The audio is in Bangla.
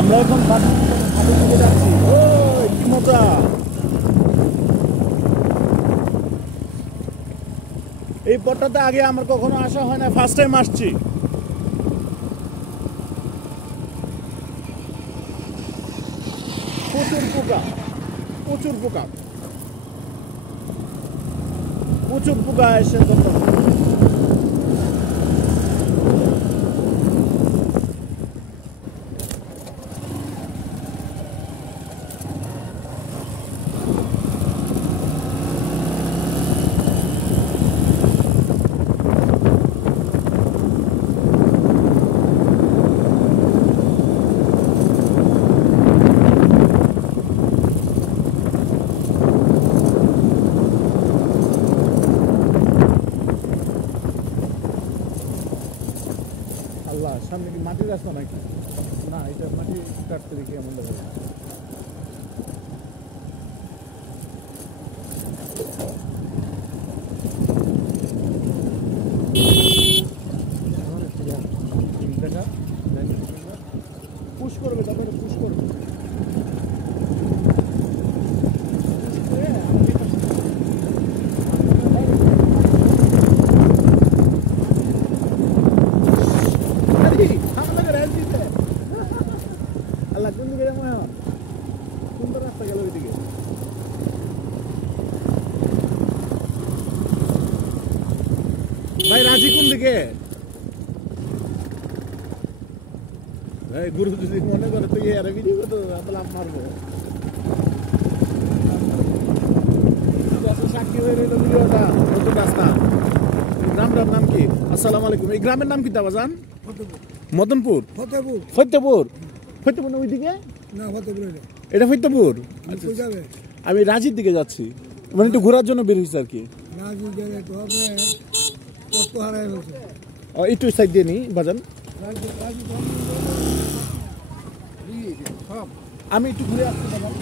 আমরা এখন ঘাটের দিকে যাচ্ছি। ও কি মজা! এই পথটাতে আগে আমার কখনো আসা হয় না, ফার্স্ট টাইম আসছি। প্রচুর পোকা, প্রচুর পোকা, প্রচুর পোকা এসে আল্লাহ। সামনে কি মাটির রাস্তা নাকি? না, এটা মাটি কাটতে দেখি এমন দেখা যায়। পুশ করবে, তারপরে পুশ করবে। আল্লাহ, কোন দিকে মনে হয় সুন্দর রাস্তা গেল ওইদিকে। ভাই রাজি কোন দিকে? ভাই গুরু যদি মনে করে তো ইয়ার ভিডিও করতে তাহলে আমি মারবো। সাক্ষী হয়ে রইল ভিডিওটা। নতুন রাস্তা। গ্রামটার নাম কি? আসসালামু আলাইকুম। এই গ্রামের নাম কি বাজান? মদনপুর। ফতেপুর। ফতেপুর ওইদিকে? না, ফতেপুর এটা ফতেপুর। আমি রাজির দিকে যাচ্ছি, মানে একটু ঘোরার জন্য বের হয়েছে আর কি। একটু সাইড দিয়ে নি বাজান, আমি একটু ঘুরে আসতে পারলাম।